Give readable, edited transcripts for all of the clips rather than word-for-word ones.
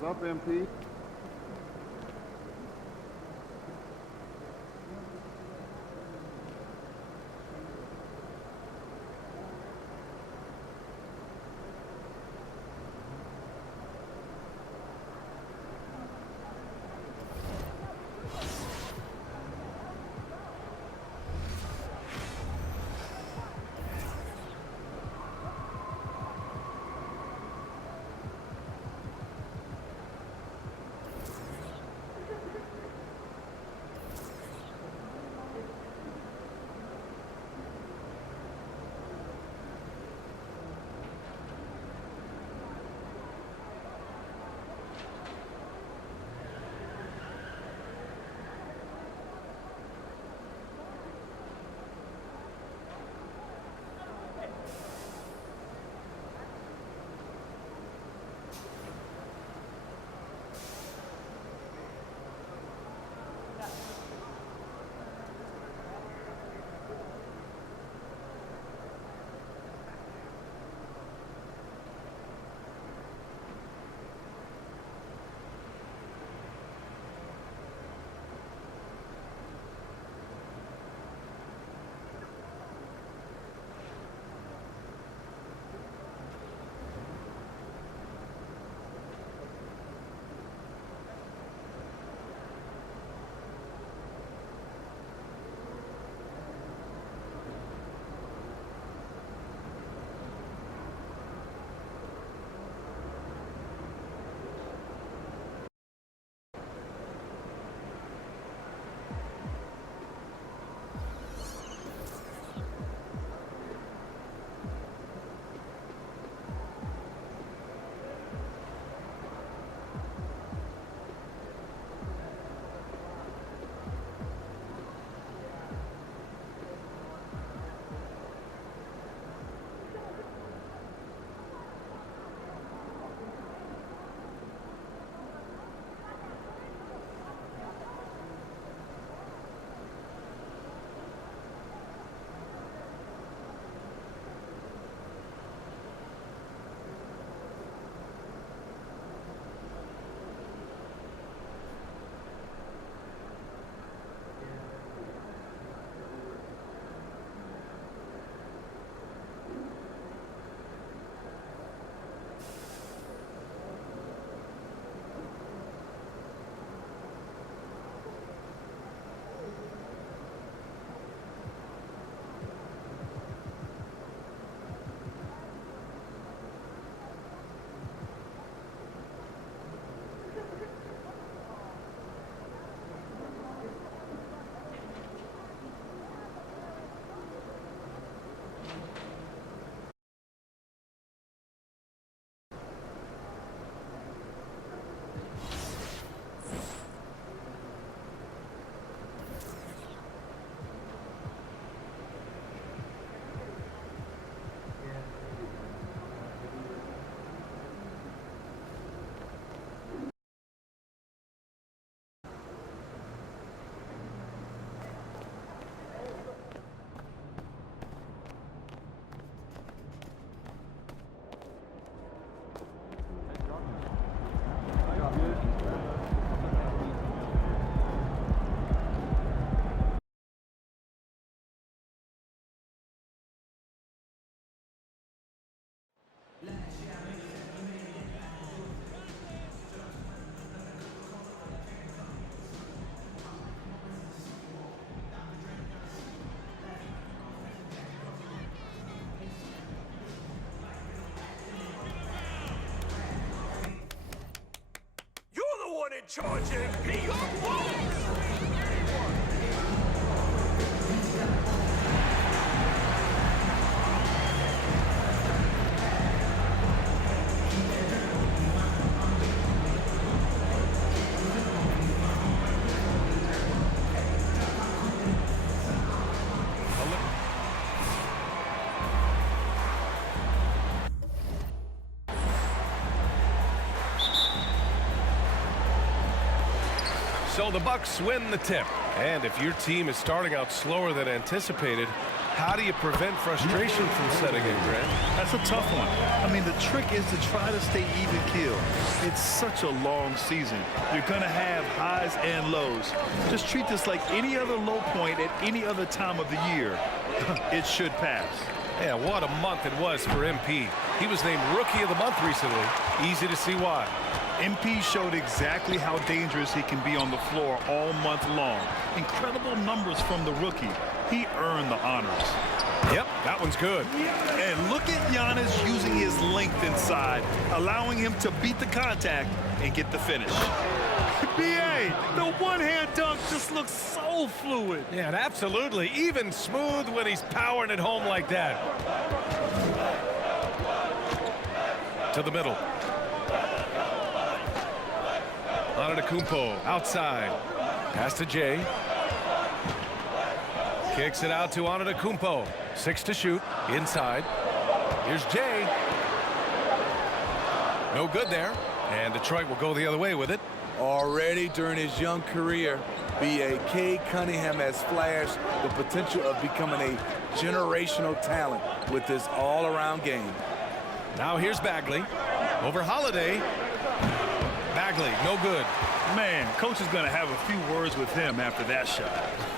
What's up, MP? Charge MP, your balls! So the Bucks win the tip. And if your team is starting out slower than anticipated, How do you prevent frustration from setting in, Grant? That's a tough one. I mean, the trick is to try to stay even keel. It's such a long season. You're going to have highs and lows. Just treat this like any other low point at any other time of the year. It should pass. Yeah, what a month it was for MP. He was named Rookie of the Month recently. Easy to see why. MP showed exactly how dangerous he can be on the floor all month long. Incredible numbers from the rookie. He earned the honors. Yep, that one's good. And look at Giannis using his length inside, allowing him to beat the contact and get the finish. B.A., the one-hand dunk just looks so fluid. Yeah, and absolutely. Even smooth when he's powering it home like that. To the middle. Antetokounmpo outside. Pass to Jay. Kicks it out to Antetokounmpo. 6 to shoot. Inside. Here's Jay. No good there. And Detroit will go the other way with it. Already during his young career, B.A. Cunningham has flashed the potential of becoming a generational talent with his all-around game. Now here's Bagley. Over Holiday. Bagley, no good. Man, coach is going to have a few words with him after that shot.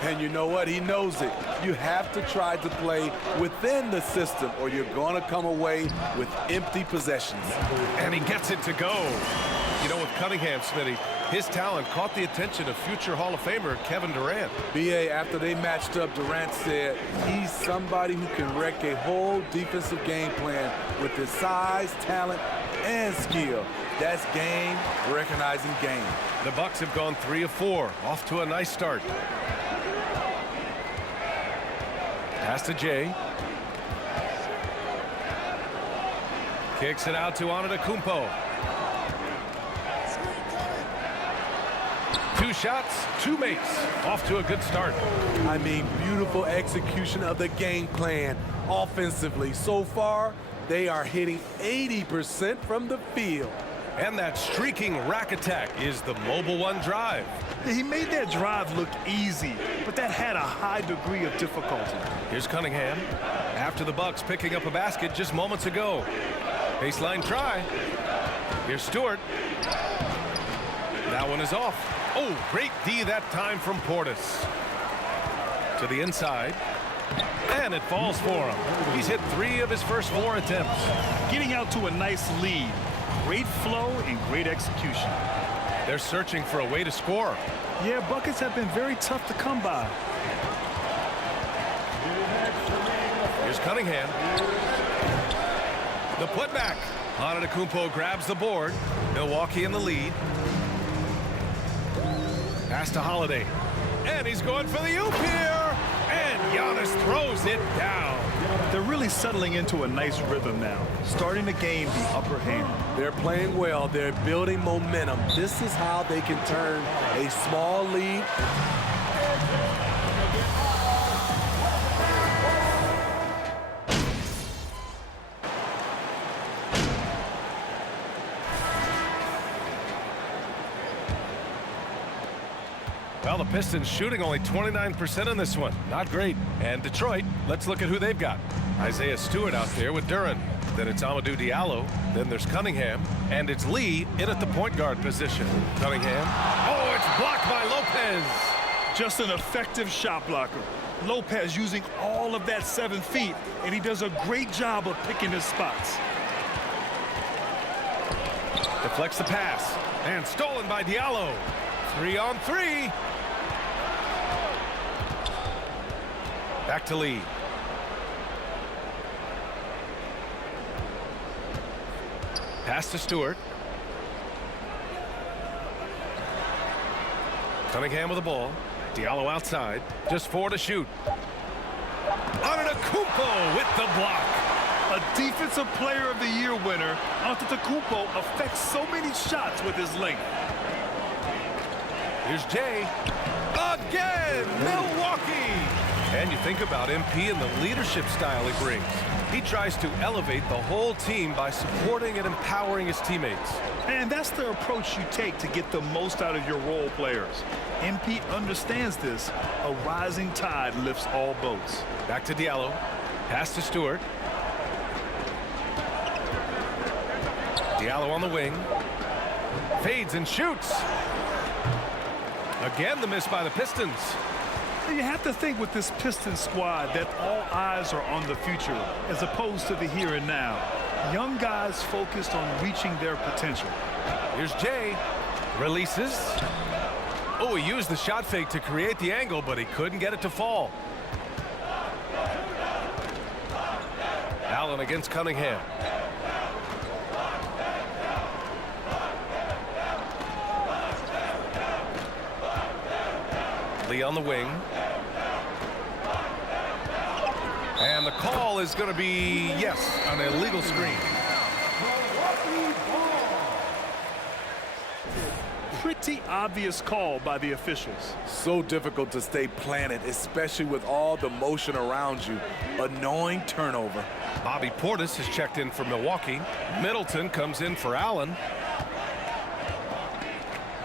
And you know what? He knows it. You have to try to play within the system or you're going to come away with empty possessions. And he gets it to go. You know, with Cunningham, Smitty, his talent caught the attention of future Hall of Famer Kevin Durant. B.A., after they matched up, Durant said he's somebody who can wreck a whole defensive game plan with his size, talent, and skill. That's game recognizing game. The Bucks have gone 3 of 4, off to a nice start. Pass to Jay. Kicks it out to Antetokounmpo. 2 shots, 2 makes. Off to a good start. I mean, beautiful execution of the game plan offensively. So far, they are hitting 80% from the field. And that streaking rack attack is the mobile one drive. He made that drive look easy, but that had a high degree of difficulty. Here's Cunningham. After the Bucks picking up a basket just moments ago. Baseline try. Here's Stewart. That one is off. Oh, great D that time from Portis. To the inside. And it falls for him. He's hit 3 of his first 4 attempts. Getting out to a nice lead. Great flow and great execution. They're searching for a way to score. Yeah, buckets have been very tough to come by. Here's Cunningham. The putback. Antetokounmpo grabs the board. Milwaukee in the lead. Pass to Holiday. And he's going for the oop here. And Giannis throws it down. They're really settling into a nice rhythm now, starting to gain the upper hand. They're playing well. They're building momentum. This is how they can turn a small lead. Well, the Pistons shooting only 29% in this one. Not great. And Detroit, let's look at who they've got. Isaiah Stewart out there with Duran. Then it's Amadou Diallo. Then there's Cunningham. And it's Lee in at the point guard position. Cunningham. Oh, it's blocked by Lopez. Just an effective shot blocker. Lopez using all of that 7 feet, and he does a great job of picking his spots. Deflects the pass. And stolen by Diallo. 3-on-3. Back to Lee. Pass to Stewart. Cunningham with the ball. Diallo outside. Just 4 to shoot. Antetokounmpo with the block. A Defensive Player of the Year winner, Antetokounmpo affects so many shots with his length. Here's Jay. Again, Milwaukee. And you think about MP and the leadership style he brings. He tries to elevate the whole team by supporting and empowering his teammates. And that's the approach you take to get the most out of your role players. MP understands this. A rising tide lifts all boats. Back to Diallo. Pass to Stewart. Diallo on the wing. Fades and shoots. Again, the miss by the Pistons. You have to think with this Pistons squad that all eyes are on the future as opposed to the here and now. Young guys focused on reaching their potential. Here's Jay. Releases. Oh, he used the shot fake to create the angle, but he couldn't get it to fall. Allen against Cunningham. Lee on the wing. And the call is going to be, yes, an illegal screen. Pretty obvious call by the officials. So difficult to stay planted, especially with all the motion around you. Annoying turnover. Bobby Portis has checked in for Milwaukee. Middleton comes in for Allen.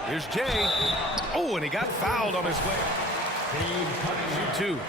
Here's Jay. Oh, and he got fouled on his way. 2.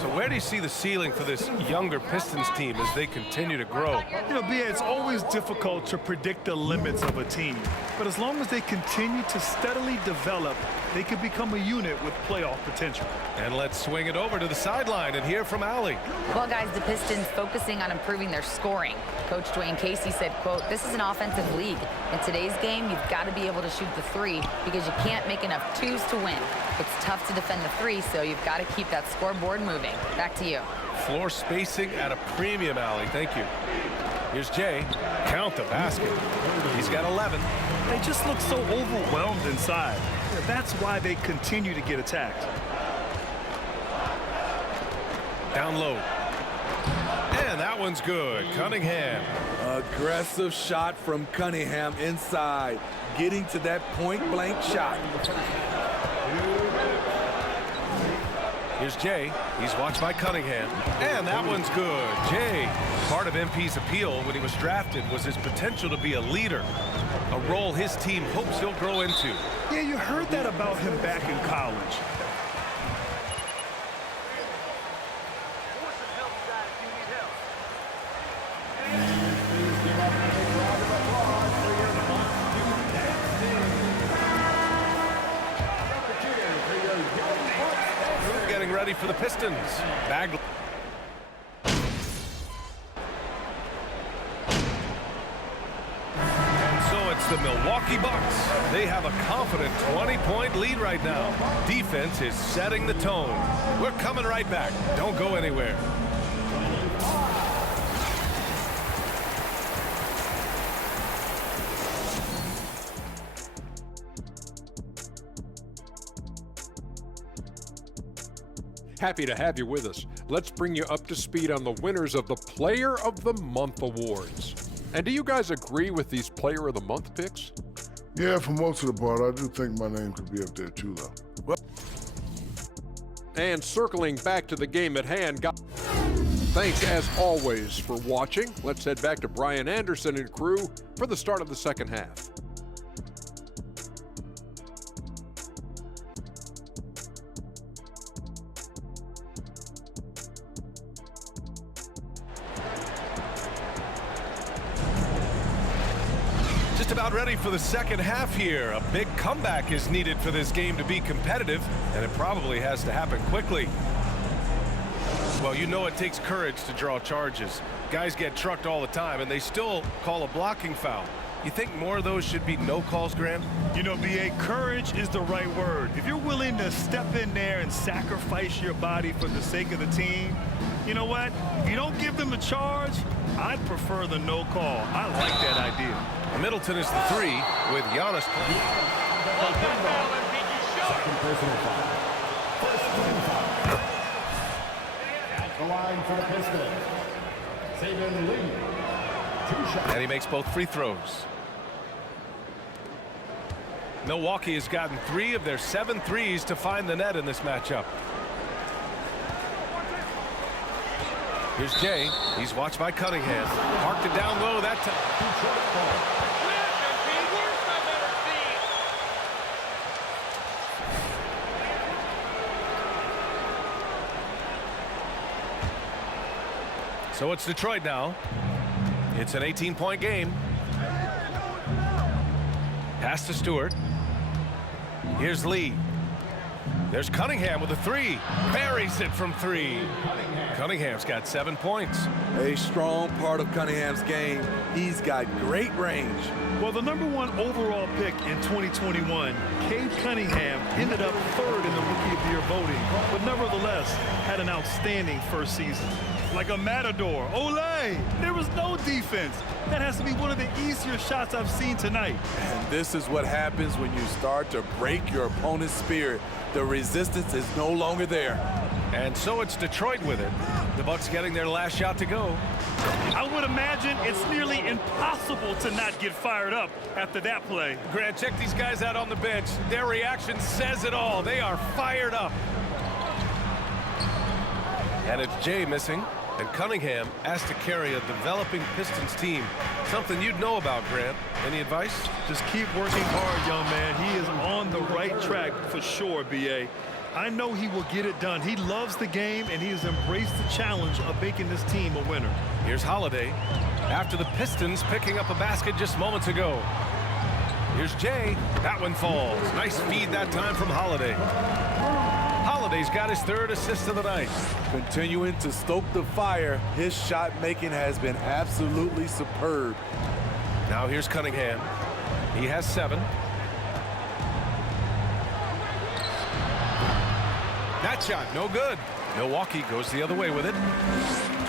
So where do you see the ceiling for this younger Pistons team as they continue to grow? You know, B.A., it's always difficult to predict the limits of a team. But as long as they continue to steadily develop, they can become a unit with playoff potential. And let's swing it over to the sideline and hear from Allie. Well, guys, the Pistons focusing on improving their scoring. Coach Dwayne Casey said, quote, "This is an offensive league. In today's game, you've got to be able to shoot the three because you can't make enough twos to win. It's tough to defend the three, so you've got to keep that scoreboard moving." Back to you. Floor spacing at a premium, Allie. Thank you. Here's Jay. Count the basket. He's got 11. They just look so overwhelmed inside. That's why they continue to get attacked. Down low. And that one's good. Cunningham. Aggressive shot from Cunningham inside. Getting to that point-blank shot. Here's Jay. He's watched by Cunningham. And that one's good. Jay. Part of MP's appeal when he was drafted was his potential to be a leader. A role his team hopes he'll grow into. Yeah, you heard that about him back in college. Getting ready for the Pistons. Bagley. It's the Milwaukee Bucks. They have a confident 20-point lead right now. Defense is setting the tone. We're coming right back. Don't go anywhere. Happy to have you with us. Let's bring you up to speed on the winners of the Player of the Month awards. And do you guys agree with these Player of the Month picks? Yeah, for most of the part, I do think my name could be up there too, though. And circling back to the game at hand, thanks as always for watching. Let's head back to Brian Anderson and crew for the start of the second half. Just about ready for the second half here. A big comeback is needed for this game to be competitive, and it probably has to happen quickly. Well, you know it takes courage to draw charges. Guys get trucked all the time, and they still call a blocking foul. You think more of those should be no calls, Graham? You know, B.A., courage is the right word. If you're willing to step in there and sacrifice your body for the sake of the team, you know what? If you don't give them a charge, I'd prefer the no call. I like that idea. Middleton is the three with Giannis. Second personal foul. First team foul. At the line for the Pistons, Saban Lee. 2 shots. And he makes both free throws. Milwaukee has gotten 3 of their 7 threes to find the net in this matchup. Here's Jay. He's watched by Cunningham. Parked it down low that time. So it's Detroit now. It's an 18-point game. Pass to Stewart. Here's Lee. There's Cunningham with a three. Buries it from three. Cunningham's got 7 points. A strong part of Cunningham's game. He's got great range. Well, the #1 overall pick in 2021, Cade Cunningham, ended up 3rd in the Rookie of the Year voting, but nevertheless had an outstanding first season. Like a matador. Olay! There was no defense. That has to be one of the easier shots I've seen tonight. And this is what happens when you start to break your opponent's spirit. The resistance is no longer there. And so it's Detroit with it. The Bucks getting their last shot to go. I would imagine it's nearly impossible to not get fired up after that play. Grant, check these guys out on the bench. Their reaction says it all. They are fired up. And it's Jay missing. And Cunningham asked to carry a developing Pistons team. Something you'd know about, Grant. Any advice? Just keep working hard, young man. He is on the right track for sure, B.A. I know he will get it done. He loves the game, and he has embraced the challenge of making this team a winner. Here's Holiday. After the Pistons picking up a basket just moments ago. Here's Jay. That one falls. Nice feed that time from Holiday. Holiday's got his 3rd assist of the night. Continuing to stoke the fire, his shot making has been absolutely superb. Now here's Cunningham. He has 7. That shot, no good. Milwaukee goes the other way with it.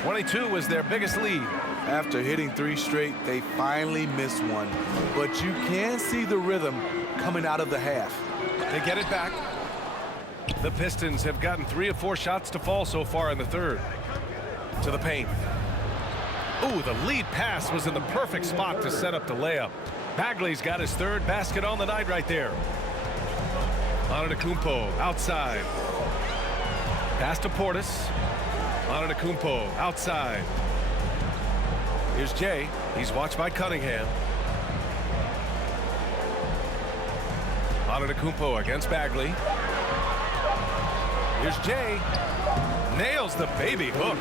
22 was their biggest lead. After hitting 3 straight, they finally missed one. But you can see the rhythm coming out of the half. They get it back. The Pistons have gotten 3 of 4 shots to fall so far in the 3rd. To the paint. Ooh, the lead pass was in the perfect spot to set up the layup. Bagley's got his 3rd basket on the night right there. Antetokounmpo outside. Pass to Portis. Antetokounmpo outside. Here's Jay. He's watched by Cunningham. Antetokounmpo against Bagley. Here's Jay. Nails the baby hook.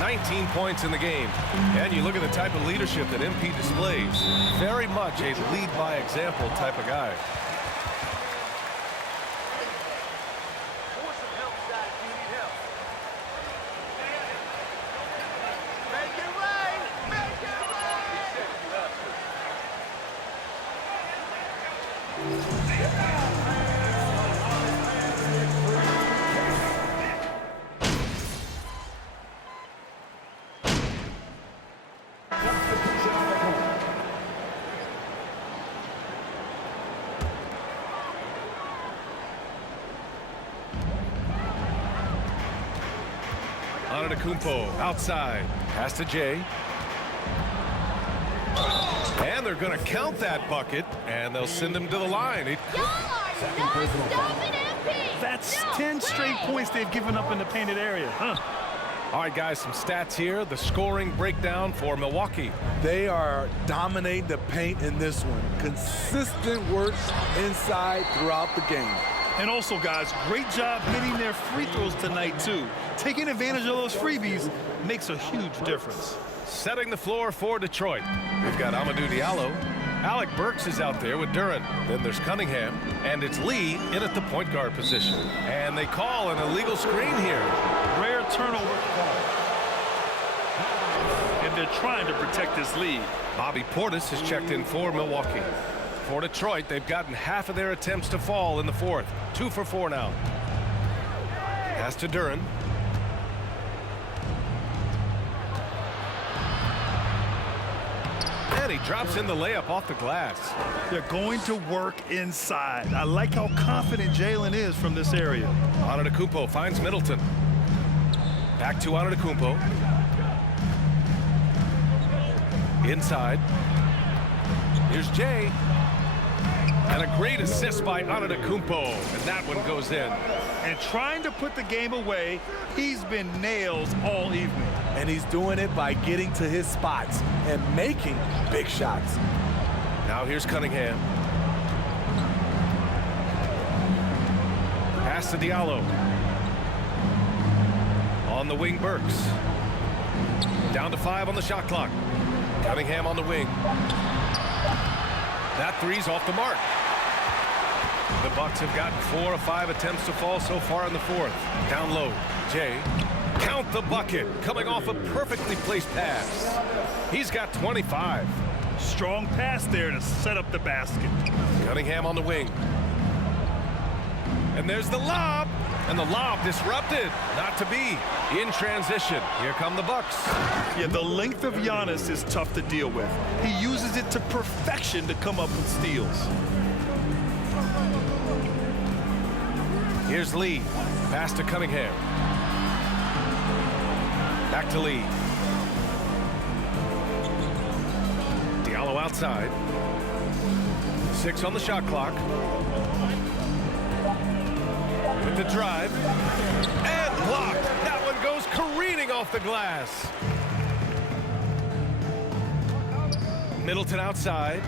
19 points in the game. And you look at the type of leadership that MP displays. Very much a lead by example type of guy. Antetokounmpo outside. Pass to Jay. And they're going to count that bucket, and they'll send him to the line. That's 10 straight points they've given up in the painted area. All right, guys, some stats here. The scoring breakdown for Milwaukee. They are dominating the paint in this one. Consistent work inside throughout the game. And also, guys, great job hitting their free throws tonight, too. Taking advantage of those freebies makes a huge difference. Setting the floor for Detroit. We've got Amadou Diallo. Alec Burks is out there with Duren. Then there's Cunningham. And it's Lee in at the point guard position. And they call an illegal screen here. Rare turnover call. And they're trying to protect this lead. Bobby Portis has checked in for Milwaukee. For Detroit, they've gotten half of their attempts to fall in the 4th. 2 for 4 now. Pass to Duren. And he drops in the layup off the glass. They're going to work inside. I like how confident Jalen is from this area. Antetokounmpo finds Middleton. Back to Antetokounmpo. Inside. Here's Jay. And a great assist by Antetokounmpo. And that one goes in. And trying to put the game away, he's been nails all evening. and he's doing it by getting to his spots and making big shots. Now here's Cunningham. Pass to Diallo. On the wing, Burks. Down to 5 on the shot clock. Cunningham on the wing. That three's off the mark. The Bucks have gotten 4 of 5 attempts to fall so far in the fourth. Down low, Jay. Count the bucket, coming off a perfectly placed pass. He's got 25. Strong pass there to set up the basket. Cunningham on the wing. And there's the lob. And the lob disrupted. Not to be. In transition. Here come the Bucks. Yeah, the length of Giannis is tough to deal with. He uses it to perfection to come up with steals. Here's Lee. Pass to Cunningham. Back to Lee. Diallo outside. 6 on the shot clock. With the drive. And blocked. That one goes careening off the glass. Middleton outside.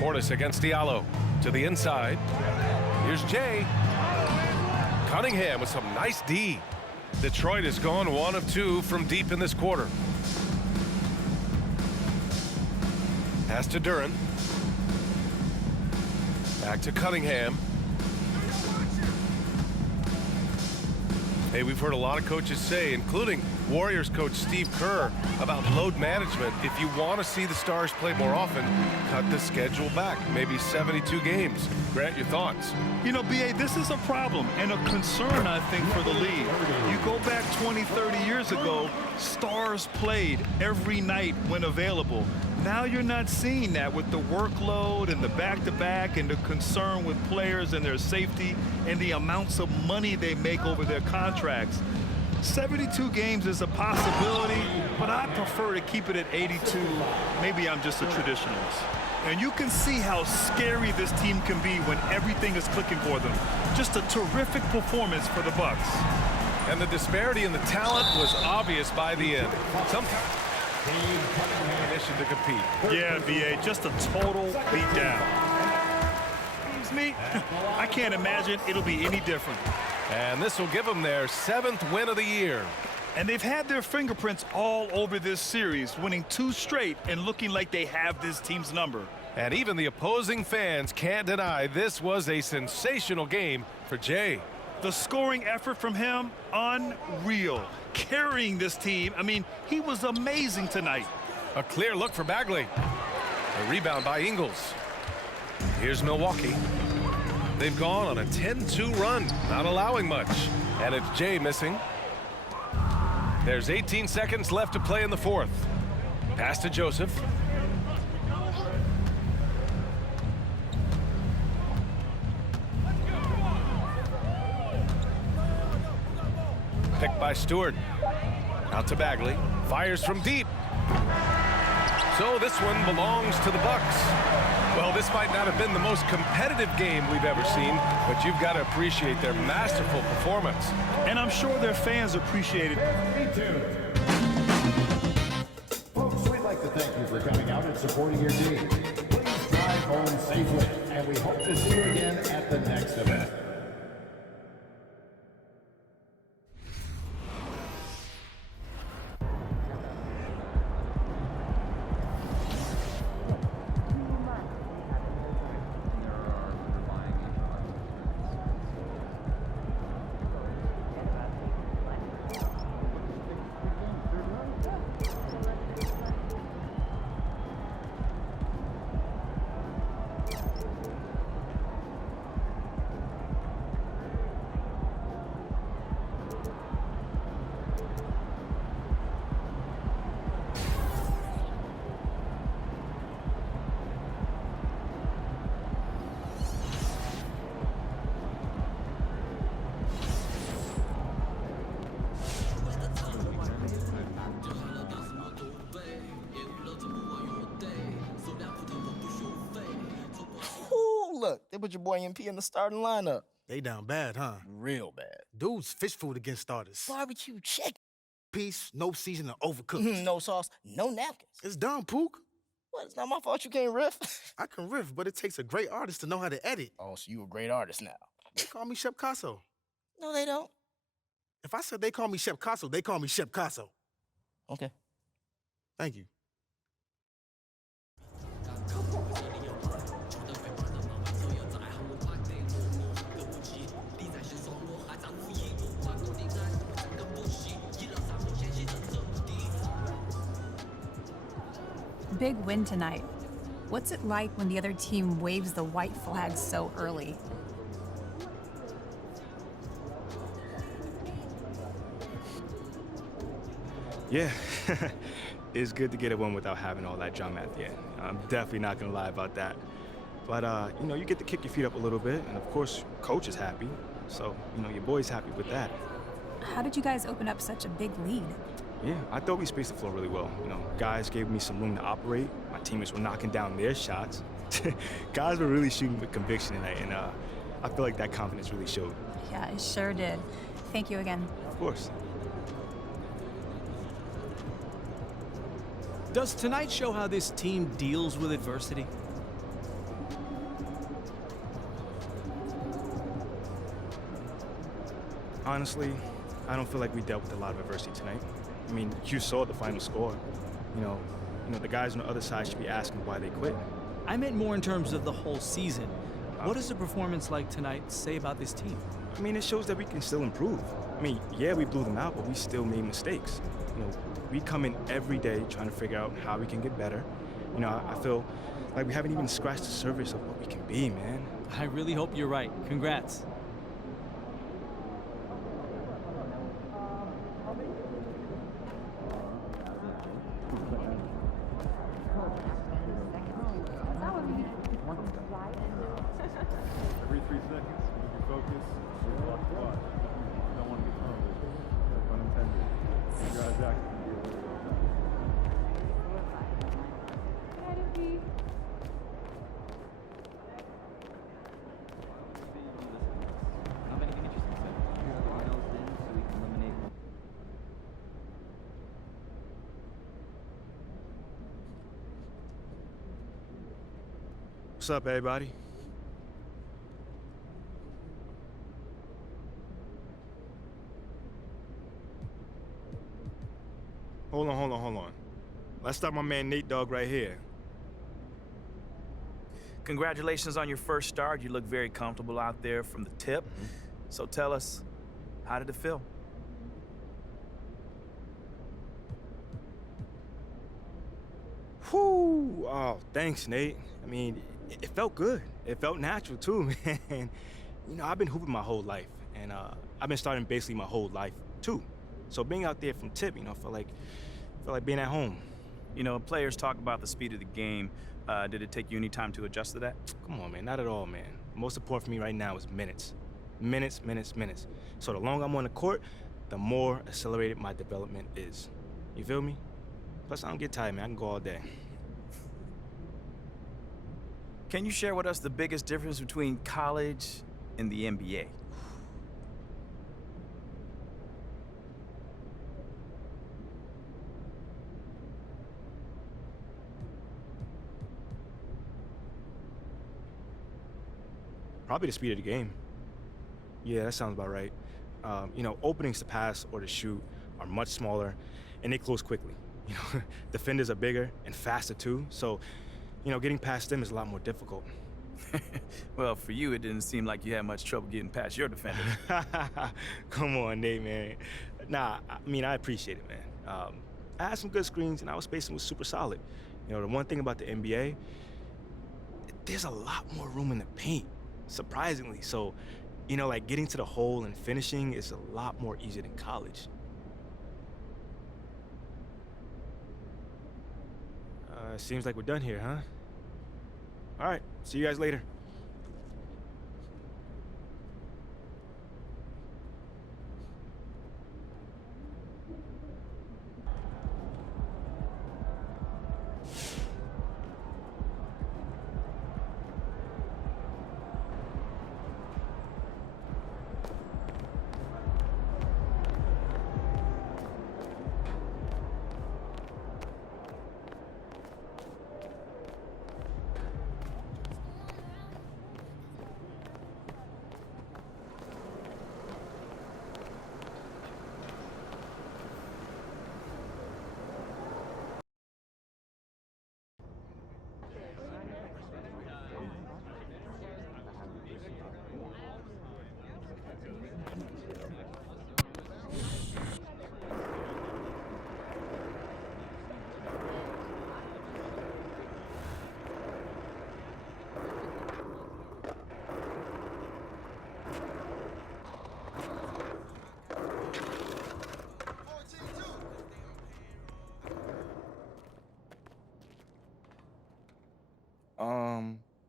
Portis against Diallo. To the inside. Here's Jay. Cunningham with some nice D. Detroit has gone 1 of 2 from deep in this quarter. Pass to Duren. Back to Cunningham. Hey, we've heard a lot of coaches say, including Warriors coach Steve Kerr, about load management. If you want to see the Stars play more often, cut the schedule back, maybe 72 games. Grant, your thoughts? You know, B.A., this is a problem and a concern, I think, for the league. You go back 20, 30 years ago, Stars played every night when available. Now you're not seeing that with the workload and the back-to-back and the concern with players and their safety and the amounts of money they make over their contracts. 72 games is a possibility, but I prefer to keep it at 82. Maybe I'm just a traditionalist. And you can see how scary this team can be when everything is clicking for them. Just a terrific performance for the Bucks. And the disparity in the talent was obvious by the end. Sometimes mission to compete. Yeah, VA, just a total beatdown. Excuse me, I can't imagine it'll be any different. And this will give them their 7th win of the year. And they've had their fingerprints all over this series, winning 2 straight and looking like they have this team's number. And even the opposing fans can't deny this was a sensational game for Jay. The scoring effort from him, unreal. Carrying this team, I mean, he was amazing tonight. A clear look for Bagley. A rebound by Ingles. Here's Milwaukee. They've gone on a 10-2 run, not allowing much. And it's Jay missing. There's 18 seconds left to play in the fourth. Pass to Joseph. Picked by Stewart. Out to Bagley. Fires from deep. So this one belongs to the Bucks. Well, this might not have been the most competitive game we've ever seen, but you've got to appreciate their masterful performance. And I'm sure their fans appreciate it. Folks, we'd like to thank you for coming out and supporting your team. Please drive home safely, and we hope to see you again at the next event. Look, they put your boy MP in the starting lineup. They down bad, huh? Real bad. Dude's fish food against starters. Barbecue chicken. Piece, no seasoning, overcooked. No sauce, no napkins. It's done, Pook. What, it's not my fault you can't riff? I can riff, but it takes a great artist to know how to edit. Oh, so you a great artist now. They call me Chef Casso. No, they don't. If I said they call me Chef Casso, they call me Chef Casso. Okay. Thank you. Big win tonight. What's it like when the other team waves the white flag so early? Yeah, it's good to get a win without having all that drama at the end. I'm definitely not gonna lie about that. But, you know, you get to kick your feet up a little bit, and of course, coach is happy. So, you know, your boy's happy with that. How did you guys open up such a big lead? Yeah, I thought we spaced the floor really well. You know, guys gave me some room to operate. My teammates were knocking down their shots. Guys were really shooting with conviction tonight, and I feel like that confidence really showed. Yeah, it sure did. Thank you again. Of course. Does tonight show how this team deals with adversity? Honestly, I don't feel like we dealt with a lot of adversity tonight. I mean, you saw the final score. You know, the guys on the other side should be asking why they quit. I meant more in terms of the whole season. What does a performance like tonight say about this team? I mean, it shows that we can still improve. I mean, yeah, we blew them out, but we still made mistakes. You know, we come in every day trying to figure out how we can get better. You know, I feel like we haven't even scratched the surface of what we can be, man. I really hope you're right. Congrats. Every 3 seconds, keep your focus, watch the watch. You don't want to get thrown. No pun intended. Your eyes active. What's up, everybody? Hold on. Let's start my man Nate Dogg right here. Congratulations on your first start. You look very comfortable out there from the tip. So tell us, how did it feel? Whew! Oh, thanks, Nate. I mean, it felt good. It felt natural, too, man. You know, I've been hooping my whole life, and I've been starting basically my whole life, too. So being out there from tip, you know, felt like being at home. You know, players talk about the speed of the game. Did it take you any time to adjust to that? Come on, man, not at all, man. Most important for me right now is minutes. Minutes. So the longer I'm on the court, the more accelerated my development is. You feel me? Plus, I don't get tired, man. I can go all day. Can you share with us the biggest difference between college and the NBA? Probably the speed of the game. Yeah, that sounds about right. You know, openings to pass or to shoot are much smaller, and they close quickly. You know, defenders are bigger and faster too, so, you know, getting past them is a lot more difficult. Well, for you, it didn't seem like you had much trouble getting past your defender. Come on, Nate, man. Nah, I mean, I appreciate it, man. I had some good screens, and our spacing was super solid. You know, the one thing about the NBA, there's a lot more room in the paint, surprisingly. So, you know, like getting to the hole and finishing is a lot more easier than college. Seems like we're done here, huh? All right, see you guys later.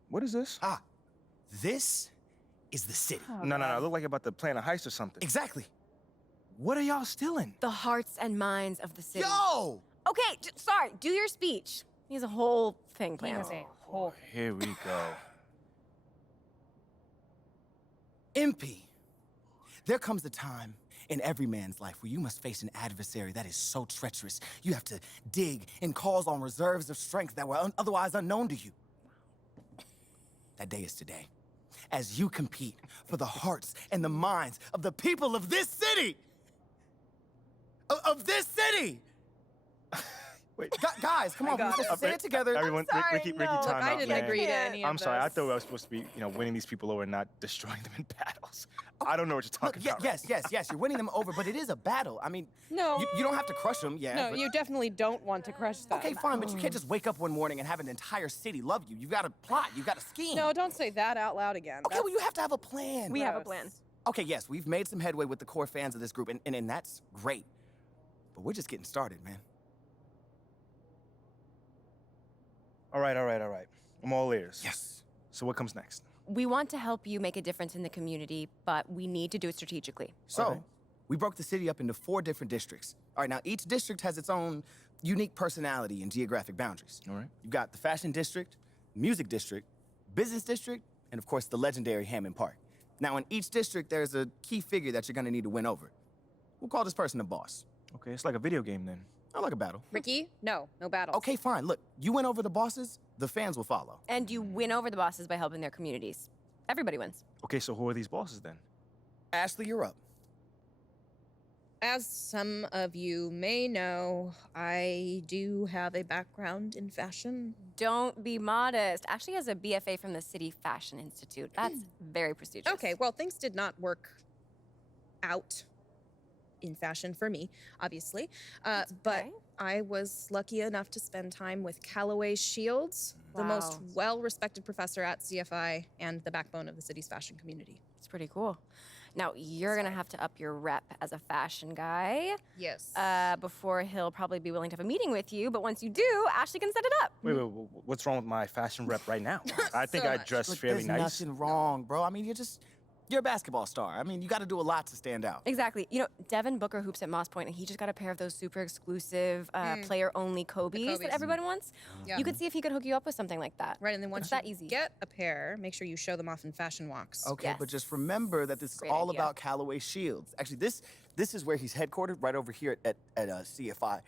What is this? Ah, this is the city. No, it looked like about to plan a heist or something. Exactly. What are y'all stealing? The hearts and minds of the city. Yo! Okay, sorry, do your speech. He has a whole thing planned. Here we go. MP, there comes a time in every man's life where you must face an adversary that is so treacherous. You have to dig and calls on reserves of strength that were otherwise unknown to you. That day is today, as you compete for the hearts and the minds of the people of this city. Of this city! Wait. Guys, come on, let's say it together. Everyone, Ricky, time I out, didn't man. agree to any of I'm sorry. I this. thought I was supposed to be, winning these people over and not destroying them in battles. I don't know what you're talking about. Yes, you're winning them over, but it is a battle. I mean, No. you don't have to crush them, yeah. No, but- you definitely don't want to crush them. Okay, fine, but you can't just wake up one morning and have an entire city love you. You've got to plot, you've got to scheme. No, don't say that out loud again. Okay, well, you have to have a plan. We have a plan. Okay, yes, we've made some headway with the core fans of this group, and that's great. But we're just getting started, man. All right. I'm all ears. Yes. So what comes next? We want to help you make a difference in the community, but we need to do it strategically. So, we broke the city up into 4 different districts. All right, now each district has its own unique personality and geographic boundaries. All right. You've got the fashion district, music district, business district, and of course the legendary Hammond Park. Now in each district, there's a key figure that you're gonna need to win over. We'll call this person the boss. Okay, it's like a video game then. Not like a battle. Ricky, no battle. Okay, fine. Look, you win over the bosses, the fans will follow. And you win over the bosses by helping their communities. Everybody wins. Okay, so who are these bosses then? Ashley, you're up. As some of you may know, I do have a background in fashion. Don't be modest. Ashley has a BFA from the City Fashion Institute. That's very prestigious. Okay, well, things did not work out in fashion for me, obviously. But I was lucky enough to spend time with Callaway Shields, the most well-respected professor at CFI and the backbone of the city's fashion community. It's pretty cool. Now, you're going to have to up your rep as a fashion guy. Yes. Before he'll probably be willing to have a meeting with you, but once you do, Ashley can set it up. Wait, what's wrong with my fashion rep right now? I think I dress Look, fairly there's nice. nothing wrong, bro. I mean, you're a basketball star. I mean, you got to do a lot to stand out. Exactly. You know, Devin Booker hoops at Moss Point, and he just got a pair of those super exclusive, player-only Kobe's that everybody wants. Yeah. You could see if he could hook you up with something like that. Right, and then once It's that easy. get a pair, make sure you show them off in fashion walks. Okay, but just remember that this is Great all idea. about Callaway Shields. Actually, this is where he's headquartered, right over here at CFI.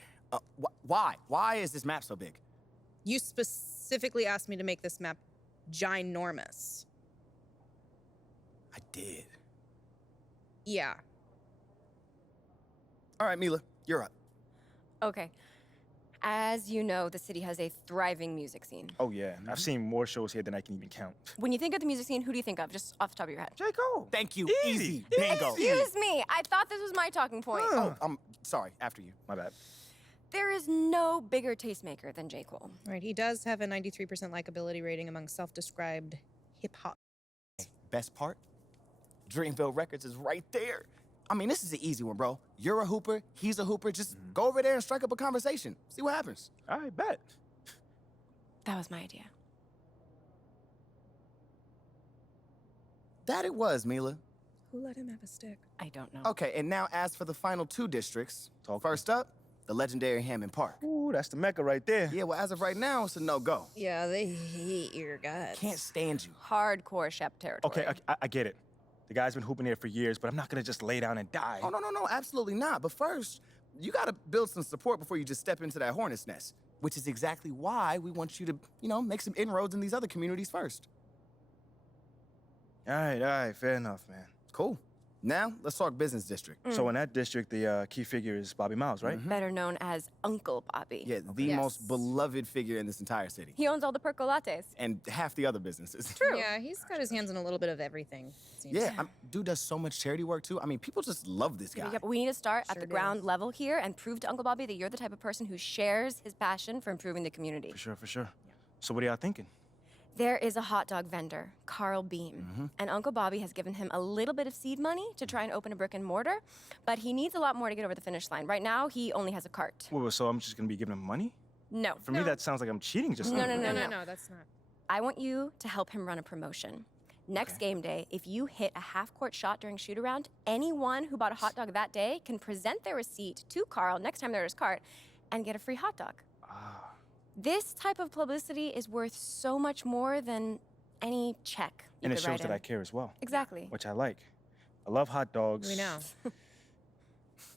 Why? Why is this map so big? You specifically asked me to make this map ginormous. I did. Yeah. All right, Mila, you're up. Okay. As you know, the city has a thriving music scene. Oh, yeah. I've seen more shows here than I can even count. When you think of the music scene, who do you think of, just off the top of your head? J. Cole. Thank you. Easy. Bingo. Excuse me. I thought this was my talking point. Oh, I'm sorry. After you. My bad. There is no bigger tastemaker than J. Cole. Right, he does have a 93% likability rating among self-described hip-hop. Best part? Dreamville Records is right there. I mean, this is an easy one, bro. You're a hooper, he's a hooper. Just go over there and strike up a conversation. See what happens. I bet. That was my idea. That it was, Mila. Who let him have a stick? I don't know. Okay, and now as for the final 2 districts. First up, the legendary Hammond Park. Ooh, that's the Mecca right there. Yeah, well, as of right now, it's a no-go. Yeah, they hate your guts. Can't stand you. Hardcore Shep territory. Okay, I get it. The guy's been hooping here for years, but I'm not gonna just lay down and die. Oh, no, absolutely not. But first, you gotta build some support before you just step into that hornet's nest, which is exactly why we want you to, make some inroads in these other communities first. All right, fair enough, man. Cool. Now, let's talk business district. So in that district, the key figure is Bobby Miles, right? Better known as Uncle Bobby. Yeah, the most beloved figure in this entire city. He owns all the Perco lattes. And half the other businesses. True. Yeah, he's got his hands in a little bit of everything, it seems. Yeah, dude does so much charity work, too. I mean, people just love this guy. Yeah, but we need to start at Sure the do. ground level here and prove to Uncle Bobby that you're the type of person who shares his passion for improving the community. For sure. So what are y'all thinking? There is a hot dog vendor, Carl Beam, and Uncle Bobby has given him a little bit of seed money to try and open a brick and mortar, but he needs a lot more to get over the finish line. Right now, he only has a cart. Well, so I'm just gonna be giving him money? No. For me, that sounds like I'm cheating just No, now. no, no, no. No, that's not. I want you to help him run a promotion. Next game day, if you hit a half-court shot during shoot-around, anyone who bought a hot dog that day can present their receipt to Carl next time they're at his cart and get a free hot dog. This type of publicity is worth so much more than any check you And it could shows write that in. I care as well. Exactly. Which I like. I love hot dogs. We know. It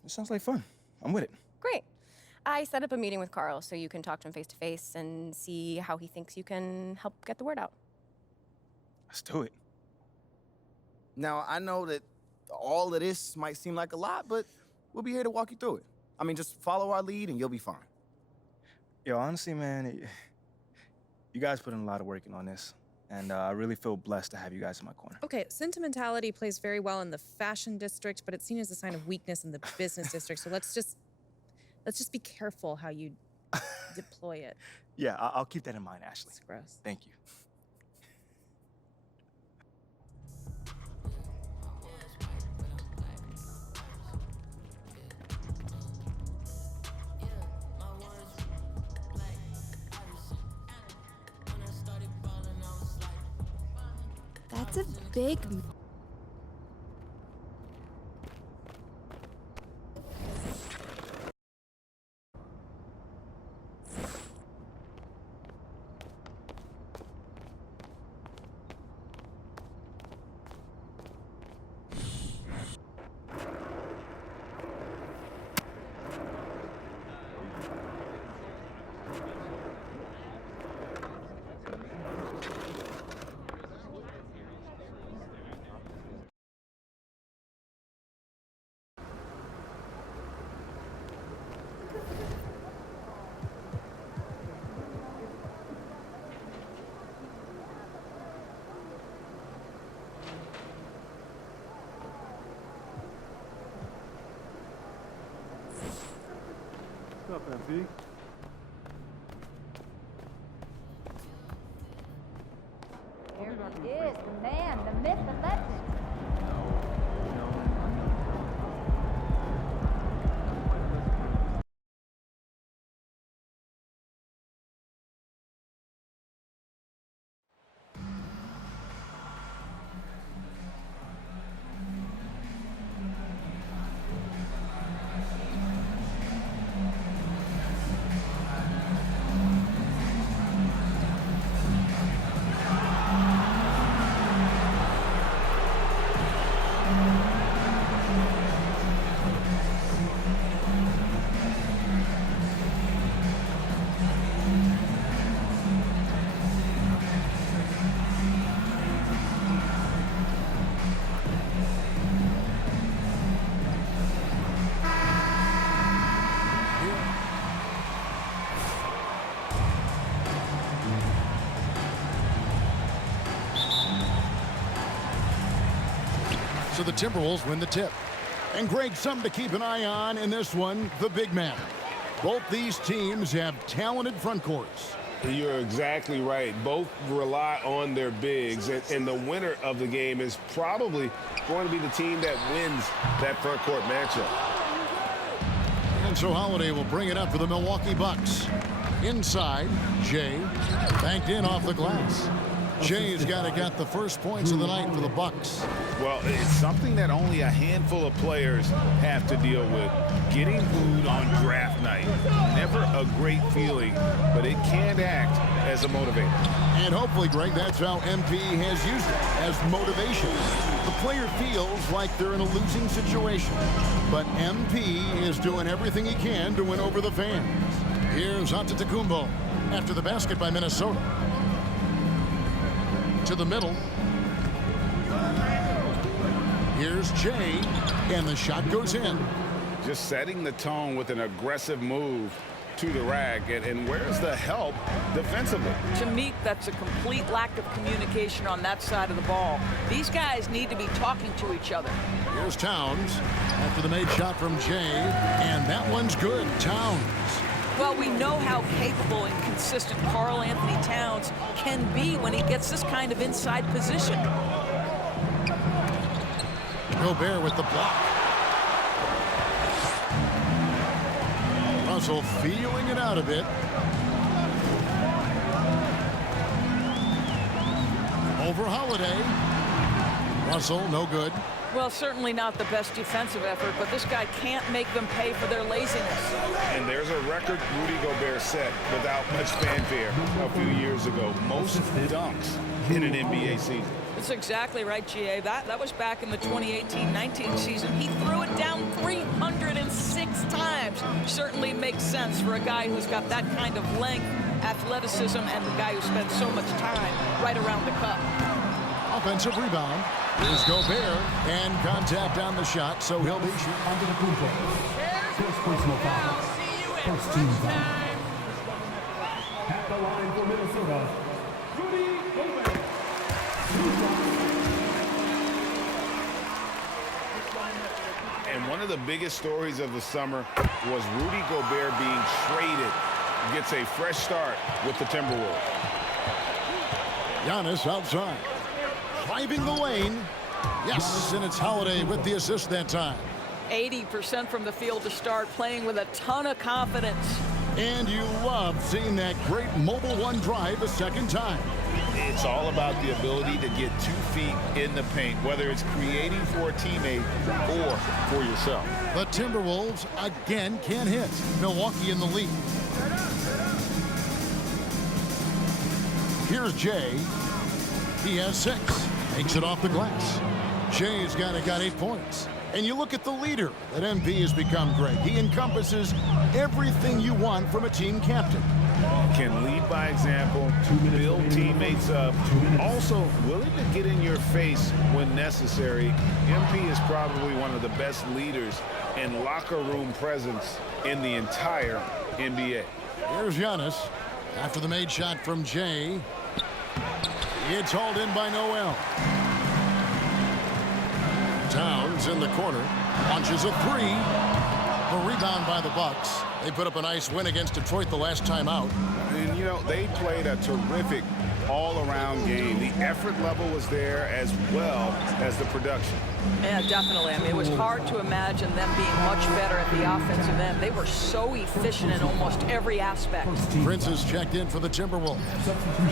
sounds like fun. I'm with it. Great. I set up a meeting with Carl so you can talk to him face-to-face and see how he thinks you can help get the word out. Let's do it. Now, I know that all of this might seem like a lot, but we'll be here to walk you through it. I mean, just follow our lead and you'll be fine. Yo, honestly, man, you guys put in a lot of work in on this, and I really feel blessed to have you guys in my corner. Okay, sentimentality plays very well in the fashion district, but it's seen as a sign of weakness in the business district. So let's just be careful how you deploy it. Yeah, I'll keep that in mind, Ashley. It's gross. Thank you. That's a big... What's up, MP? There he is, the man, the myth, the legend. So the Timberwolves win the tip. And Greg, something to keep an eye on in this one, the big man. Both these teams have talented front courts. You're exactly right. Both rely on their bigs, and the winner of the game is probably going to be the team that wins that front court matchup. And so Holiday will bring it up for the Milwaukee Bucks. Inside, Jay banked in off the glass. Jay's got the first points of the night for the Bucks. Well, it's something that only a handful of players have to deal with. Getting booed on draft night. Never a great feeling, but it can act as a motivator. And hopefully, Greg, that's how MP has used it, as motivation. The player feels like they're in a losing situation, but MP is doing everything he can to win over the fans. Here's Antetokounmpo after the basket by Minnesota. To the middle. Here's Jay, and the shot goes in. Just setting the tone with an aggressive move to the rack, and where's the help defensively? To me, that's a complete lack of communication on that side of the ball. These guys need to be talking to each other. Here's Towns after the made shot from Jay, and that one's good. Towns. Well, we know how capable and consistent Karl Anthony Towns can be when he gets this kind of inside position. Gobert with the block. Russell feeling it out a bit. over Holiday. Russell, no good. Well, certainly not the best defensive effort, but this guy can't make them pay for their laziness. And there's a record Rudy Gobert set without much fanfare a few years ago. Most dunks in an NBA season. That's exactly right, GA. That was back in the 2018-19 season. He threw it down 306 times. Certainly makes sense for a guy who's got that kind of length, athleticism, and the guy who spends so much time right around the cup. Offensive rebound is Gobert, and contact on the shot, so he'll be shooting. Under the blue First personal foul. First team foul. At the line for Minnesota, Rudy Gobert. And one of the biggest stories of the summer was Rudy Gobert being traded. Gets a fresh start with the Timberwolves. Giannis outside. Driving the lane. Yes, and it's Holiday with the assist that time. 80% from the field to start, playing with a ton of confidence. And you love seeing that great mobile one drive a second time. It's all about the ability to get 2 feet in the paint, whether it's creating for a teammate or for yourself. The Timberwolves again can't hit. Milwaukee in the lead. Here's Jay. He has 6. Makes it off the glass. Jay's got 8 points. And you look at the leader that MV has become, Greg. He encompasses everything you want from a team captain. Can lead by example, build teammates up, also willing to get in your face when necessary. MP is probably one of the best leaders and locker room presence in the entire NBA. Here's Giannis. After the made shot from Jay, it's hauled in by Noel. Towns in the corner, launches a 3. A rebound by the Bucks. They put up a nice win against Detroit the last time out. And, you know, they played a terrific all-around game. The effort level was there as well as the production. Yeah, definitely. I mean, it was hard to imagine them being much better at the offensive end. They were so efficient in almost every aspect. Prince is checked in for the Timberwolves.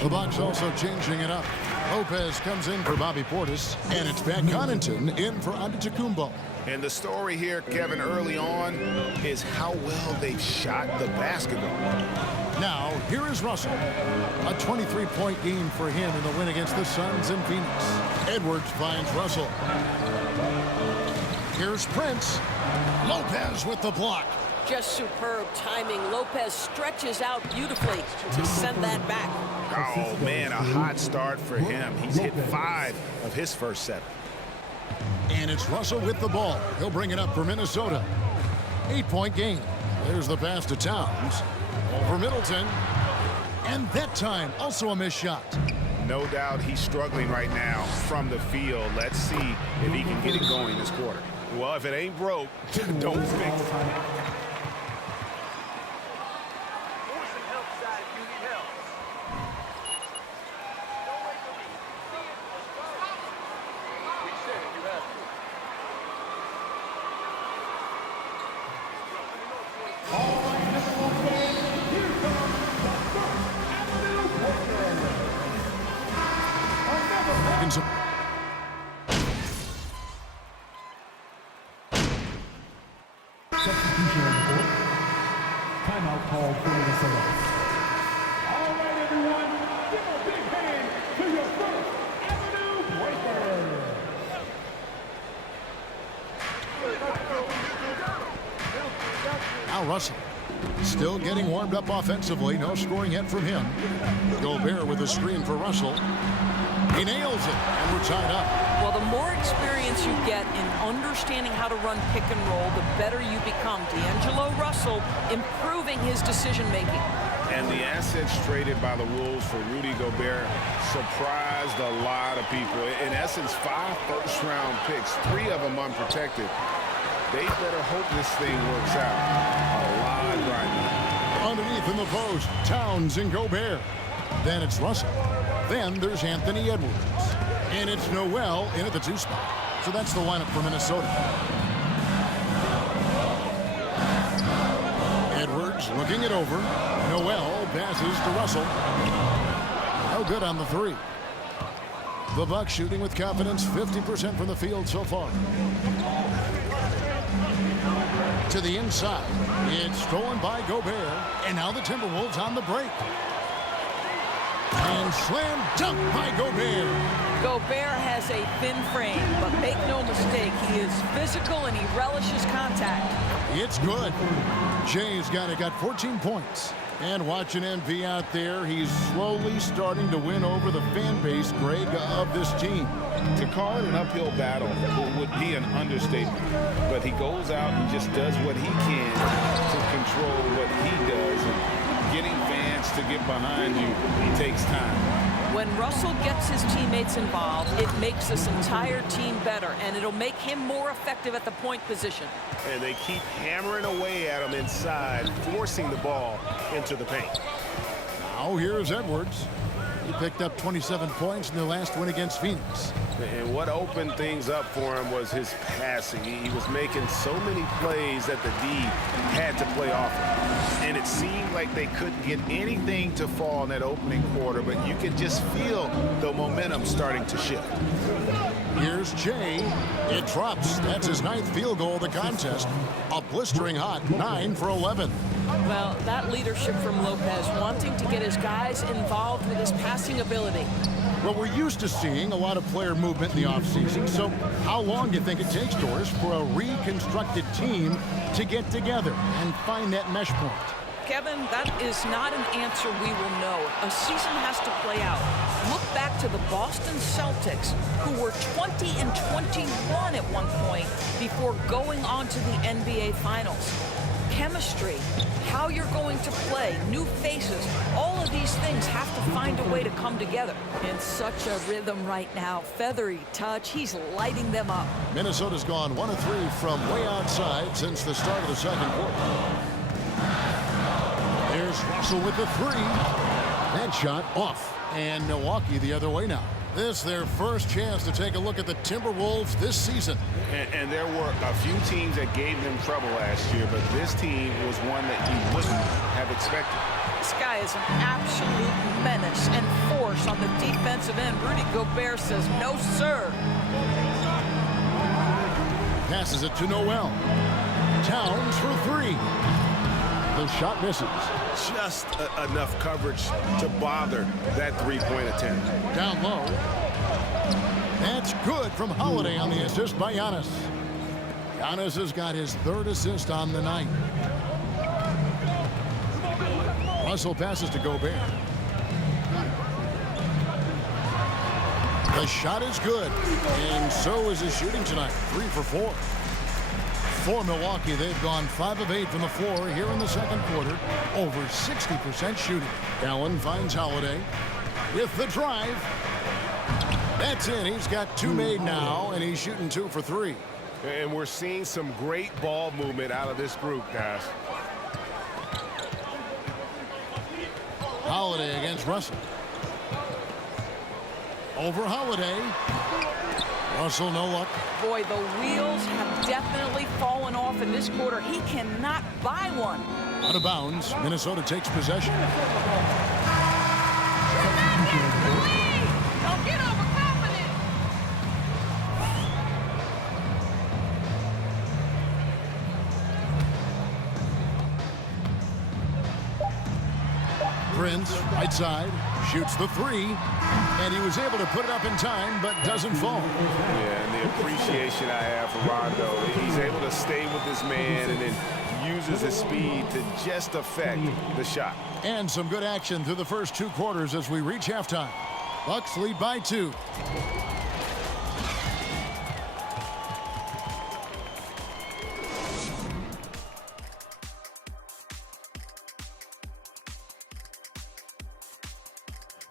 The Bucks also changing it up. Lopez comes in for Bobby Portis, and it's Pat Connaughton in for Antetokounmpo. And the story here, Kevin, early on is how well they've shot the basketball. Now, here is Russell. A 23-point game for him in the win against the Suns in Phoenix. Edwards finds Russell. Here's Prince. Lopez with the block. Just superb timing. Lopez stretches out beautifully to send that back. Oh, man, a hot start for him. He's hit 5 of his first 7. And it's Russell with the ball. He'll bring it up for Minnesota. 8-point game. There's the pass to Towns. Over Middleton. And that time, also a missed shot. No doubt he's struggling right now from the field. Let's see if he can get it going this quarter. Well, if it ain't broke, don't fix it. Substitution on the court. Timeout called for Minnesota. All right, everyone, give a big hand to your First Avenue Breaker. Now Russell. Still getting warmed up offensively. No scoring yet from him. Gobert with a screen for Russell. He nails it, and we're tied up. Well, the more experience you get in understanding how to run pick and roll, the better you become. D'Angelo Russell improving his decision-making. And the assets traded by the Wolves for Rudy Gobert surprised a lot of people. In essence, 5 first-round picks, 3 of them unprotected. They better hope this thing works out. A lot grinding. Underneath in the post, Towns and Gobert. Then it's Russell. Then there's Anthony Edwards. And it's Noel in at the 2 spot. So that's the lineup for Minnesota. Edwards looking it over. Noel passes to Russell. No good on the 3. The Bucks shooting with confidence, 50% from the field so far. To the inside. It's stolen by Gobert. And now the Timberwolves on the break. And slam dunk by Gobert. Gobert has a thin frame, but make no mistake, he is physical and he relishes contact. It's good. Jay's got 14 points. And watching MP out there, he's slowly starting to win over the fan base, Greg, of this team. To call it an uphill battle would be an understatement. But he goes out and just does what he can to control what he does. And getting fans to get behind you takes time. When Russell gets his teammates involved, it makes this entire team better, and it'll make him more effective at the point position. And they keep hammering away at him inside, forcing the ball into the paint. Now here's Edwards. He picked up 27 points in the last win against Phoenix. And what opened things up for him was his passing. He was making so many plays that the D had to play off him. And it seemed like they couldn't get anything to fall in that opening quarter, but you could just feel the momentum starting to shift. Here's Jay. It drops. That's his 9th field goal of the contest. A blistering hot 9 for 11. Well, that leadership from Lopez, wanting to get his guys involved with his passing ability. Well, we're used to seeing a lot of player movement in the offseason, so how long do you think it takes, Doris, for a reconstructed team to get together and find that mesh point? Kevin, that is not an answer we will know. A season has to play out. Look back to the Boston Celtics, who were 20-21 at one point before going on to the NBA Finals. Chemistry, how you're going to play, new faces, all of these things have to find a way to come together. In such a rhythm right now, feathery touch, he's lighting them up. Minnesota's gone 1 of 3 from way outside since the start of the second quarter. There's Russell with the 3. That shot off. And Milwaukee the other way now. This their first chance to take a look at the Timberwolves this season. And there were a few teams that gave them trouble last year, but this team was one that you wouldn't have expected. This guy is an absolute menace and force on the defensive end. Rudy Gobert says, no, sir. Passes it to Noel. Towns for 3. The shot misses. Just enough coverage to bother that three-point attempt. Down low. That's good from Holiday on the assist by Giannis. Giannis has got his 3rd assist on the night. Russell passes to Gobert. The shot is good, and so is his shooting tonight. 3 for 4. For Milwaukee, they've gone 5 of 8 from the floor here in the second quarter. Over 60% shooting. Allen finds Holiday with the drive. That's in. He's got 2 made now, and he's shooting 2 for 3. And we're seeing some great ball movement out of this group, guys. Holiday against Russell. Over Holiday. Russell, no luck. Boy, the wheels have definitely fallen off in this quarter. He cannot buy one. Out of bounds. Minnesota takes possession. Don't get overconfident. Prince, right side, shoots the 3. And he was able to put it up in time, but doesn't fall. Yeah, and the appreciation I have for Rondo. He's able to stay with this man and then uses his speed to just affect the shot. And some good action through the first 2 quarters as we reach halftime. Bucks lead by 2.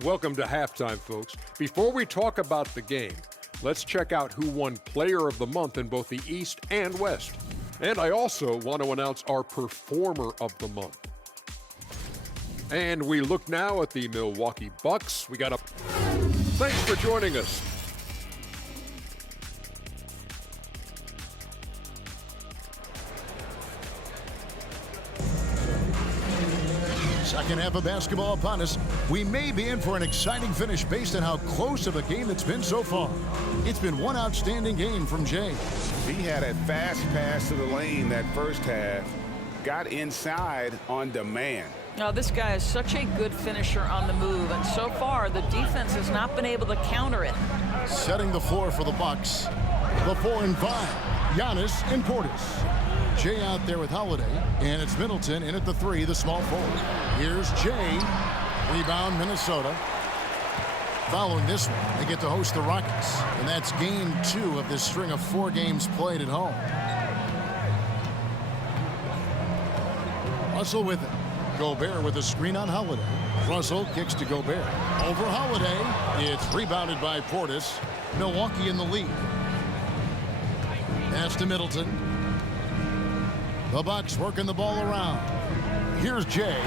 Welcome to halftime, folks. Before we talk about the game, let's check out who won Player of the Month in both the East and West. And I also want to announce our Performer of the Month. And we look now at the Milwaukee Bucks. Thanks for joining us. second half of basketball upon us. We may be in for an exciting finish based on how close of a game it's been so far. It's been one outstanding game from Jay. He had a fast pass to the lane that first half. Got inside on demand. Now, this guy is such a good finisher on the move, and so far the defense has not been able to counter it. Setting the floor for the Bucks. The 4 and 5. Giannis and Portis. Jay out there with Holiday, and it's Middleton in at the 3, the small forward. Here's Jay. Rebound, Minnesota. Following this one, they get to host the Rockets, and that's game 2 of this string of 4 games played at home. Russell with it. Gobert with a screen on Holiday. Russell kicks to Gobert. Over Holiday. It's rebounded by Portis. Milwaukee in the lead. Pass to Middleton. The Bucks working the ball around. Here's Jay.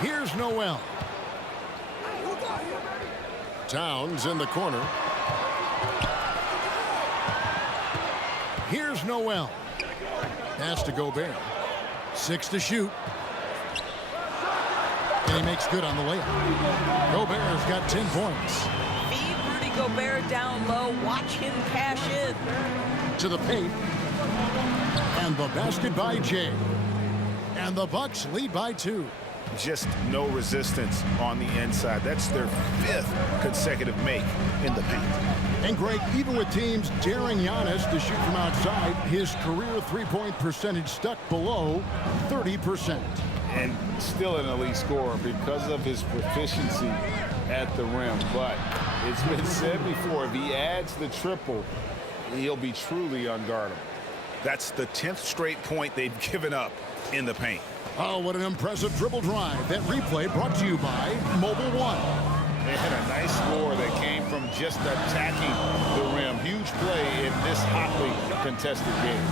Here's Noel. Towns in the corner. Here's Noel. Pass to Gobert. 6 to shoot. And he makes good on the layup. Gobert's got 10 points. Feed Rudy Gobert down low. Watch him cash in. To the paint. And the basket by Jay. And the Bucks lead by 2. Just no resistance on the inside. That's their 5th consecutive make in the paint. And Greg, even with teams daring Giannis to shoot from outside, his career three-point percentage stuck below 30%. And still an elite scorer because of his proficiency at the rim. But it's been said before, if he adds the triple, he'll be truly unguardable. That's the 10th straight point they've given up in the paint. Oh, what an impressive dribble drive. That replay brought to you by Mobile One. They had a nice score that came from just attacking the rim. Huge play in this hotly contested game.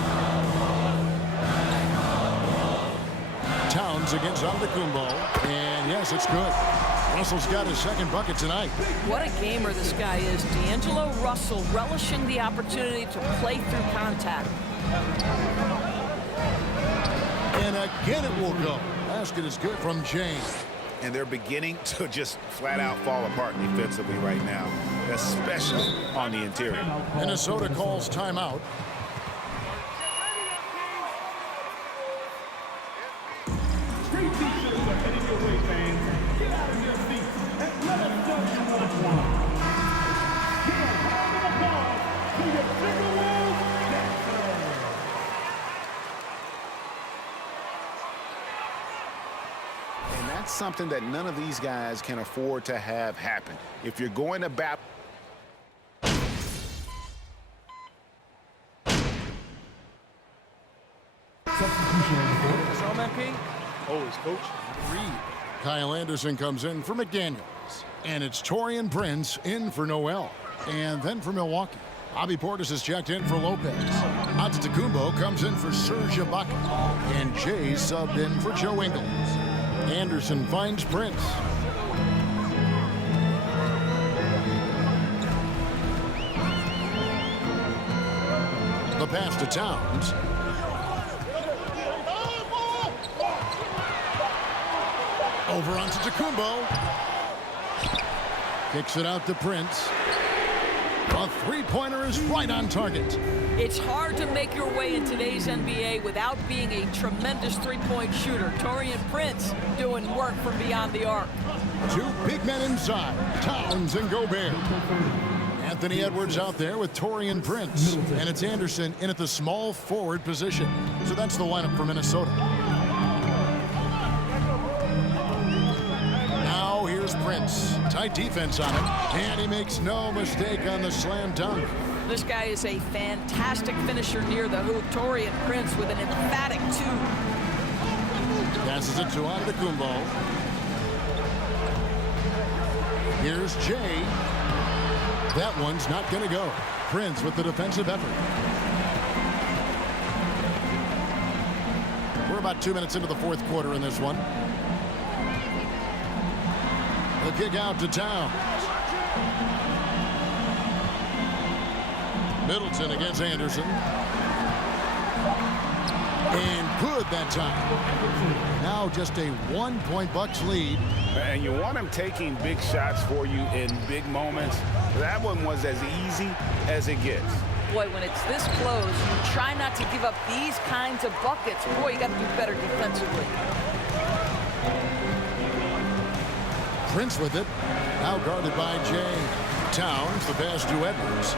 Towns against Antetokounmpo. And yes, it's good. Russell's got his 2nd bucket tonight. What a gamer this guy is. D'Angelo Russell relishing the opportunity to play through contact. And again it will go. Basket is good from James. And they're beginning to just flat out fall apart defensively right now, especially on the interior. Minnesota calls timeout. Great t-shirts are heading your way, fans. Get out of your seats and let us know you want one. Give a round of applause to your Timberwolves dancers. And that's something that none of these guys can afford to have happen. If you're going to bat. Some MP? Always, Coach. Reed. Kyle Anderson comes in for McDaniels. And it's Torian Prince in for Noel. And then for Milwaukee, Bobby Portis is checked in for Lopez. Antetokounmpo comes in for Serge Ibaka. And Jay subbed in for Joe Ingles. Anderson finds Prince. The pass to Towns. Over onto Antetokounmpo. Kicks it out to Prince. A three-pointer is right on target. It's hard to make your way in today's NBA without being a tremendous three-point shooter. Torian Prince doing work from beyond the arc. 2 big men inside, Towns and Gobert. Anthony Edwards out there with Torian Prince. And it's Anderson in at the small forward position. So that's the lineup for Minnesota. Now here's Prince. Tight defense on him. And he makes no mistake on the slam dunk. This guy is a fantastic finisher near the hoop. Torian Prince with an emphatic 2. Passes it to Antetokounmpo. Here's Jay. That one's not going to go. Prince with the defensive effort. We're about 2 minutes into the 4th quarter in this one. The kick out to Towns. Middleton against Anderson. And Good that time. Now just a 1-point Bucks lead. And you want him taking big shots for you in big moments. That one was as easy as it gets. Boy, when it's this close, you try not to give up these kinds of buckets. Boy, you got to do better defensively. Prince with it. Now guarded by Jay. Towns, the pass to Edwards.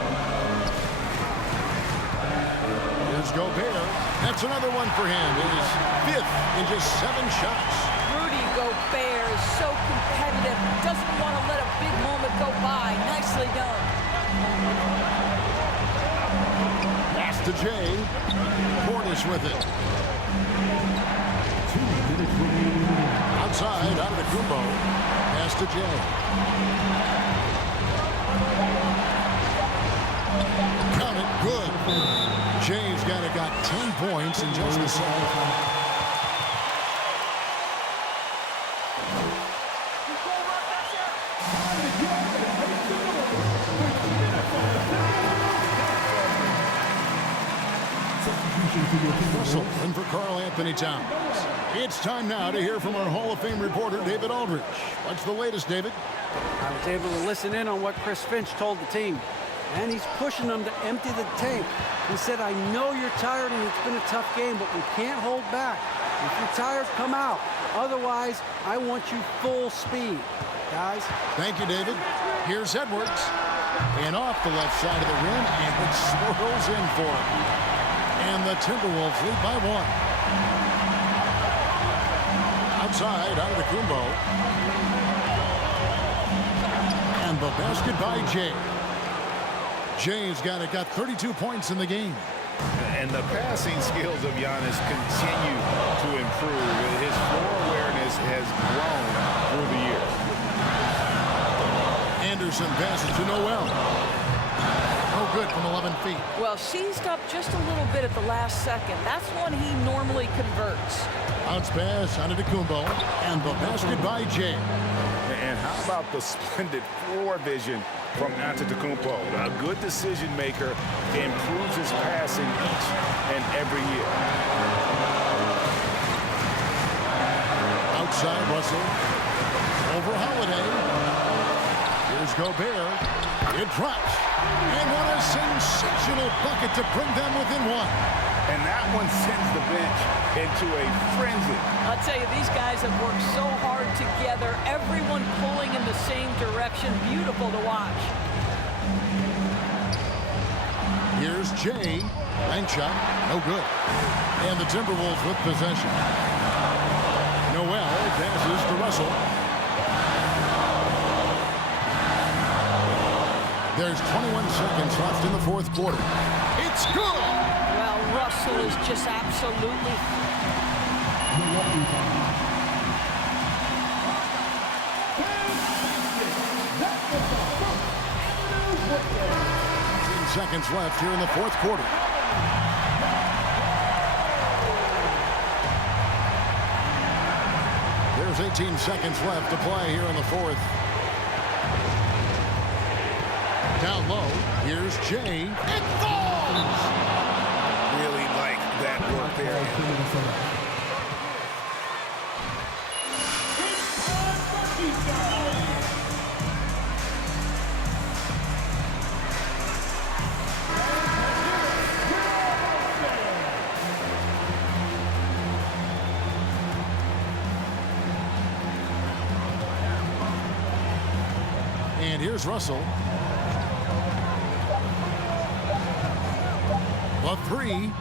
Here's Gobert. That's another one for him. His 5th in just 7 shots. Rudy Gobert is so competitive. Doesn't want to let a big moment go by. Nicely done. Pass to Jay. Portis with it. Outside, out of the Kumbo. Pass to Jay. Count it, good. Jay's got 10 points in just a second. Russell in for Karl Anthony Towns. It's time now to hear from our Hall of Fame reporter, David Aldridge. What's the latest, David? I was able to listen in on what Chris Finch told the team, and he's pushing them to empty the tank. He said, I know you're tired and it's been a tough game, but we can't hold back. If you're tired, come out. Otherwise, I want you full speed. Guys? Thank you, David. Here's Edwards. And off the left side of the rim, and it swirls in for him. And the Timberwolves lead by 1. Outside, out of the Kumbo. And the basket by Jay. Jay's got 32 points in the game. And the passing skills of Giannis continue to improve. His floor awareness has grown through the years. Anderson passes to Noel. No good from 11 feet. Well, seized up just a little bit at the last second. That's when he normally converts. Bounce pass out of the Kumbo. And the basket by Jay. And how about the splendid floor vision from Antetokounmpo? A good decision maker, improves his passing each and every year. Outside Russell. Over Holiday. Here's Gobert. It drops. And what a sensational bucket to bring them within 1. And that one sends the bench into a frenzy. I'll tell you, these guys have worked so hard together. Everyone pulling in the same direction. Beautiful to watch. Here's Jay. Bank shot. No good. And the Timberwolves with possession. Noel passes to Russell. There's 21 seconds left in the 4th quarter. It's good! Well, Russell is just absolutely... 10 seconds left here in the 4th quarter. There's 18 seconds left to play here in the 4th. Down low, here's Jay. It falls! Really like that work there. And here's Russell. The 3